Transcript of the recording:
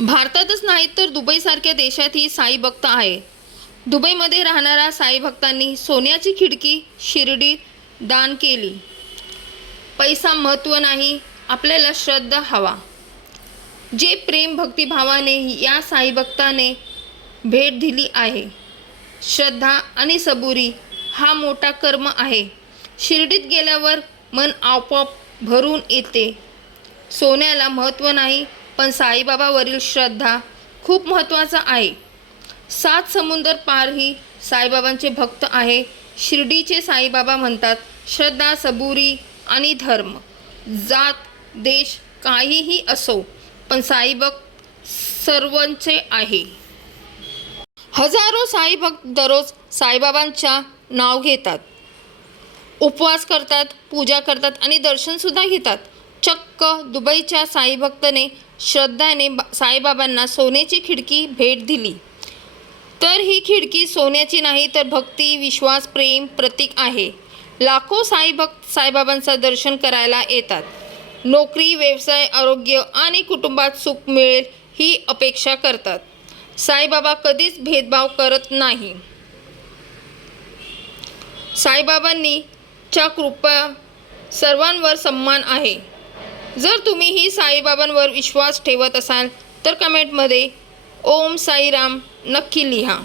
भारतातच नाही तर दुबईसारख्या देशातही साई भक्त आहे. दुबईमध्ये राहणाऱ्या साई भक्तांनी सोन्याची खिडकी शिर्डीत दान केली. पैसा महत्त्व नाही, आपल्याला श्रद्धा हवा. जे प्रेम भक्तिभावाने या साई भक्ताने भेट दिली आहे. श्रद्धा आणि सबुरी हा मोठा कर्म आहे. शिर्डीत गेल्यावर मन आपोआप भरून येते. सोन्याला महत्त्व नाही, पण साईबाबावरील श्रद्धा खूप महत्त्वाचा आहे. 7 समुंदर पारही साईबाबांचे भक्त आहे. शिर्डीचे साईबाबा म्हणतात, श्रद्धा, सबुरी आणि धर्म, जात, देश काहीही असो, पण साईभक्त सर्वांचे आहे. हजारो साईभक्त दररोज साईबाबांच्या नाव घेतात, उपवास करतात, पूजा करतात आणि दर्शनसुद्धा घेतात. चक्क दुबईच्या साईभक्तने श्रद्धाने साईबाबांना सोन्याची खिडकी भेट दिली. तर ही खिडकी सोन्याची नाही, तर भक्ती, विश्वास, प्रेम प्रतीक आहे. लाखो साईभक्त साईबाबांचं दर्शन करायला येतात. नोकरी, व्यवसाय, आरोग्य आणि कुटुंबात सुख मिळेल ही अपेक्षा करतात. साईबाबा कधीच भेदभाव करत नाही. साईबाबांनी च्या कृपा सर्वांवर सन्मान आहे. जर तुम्हीही साईबाबांवर विश्वास ठेवत असाल तर कमेंटमध्ये ओम साईराम नक्की लिहा.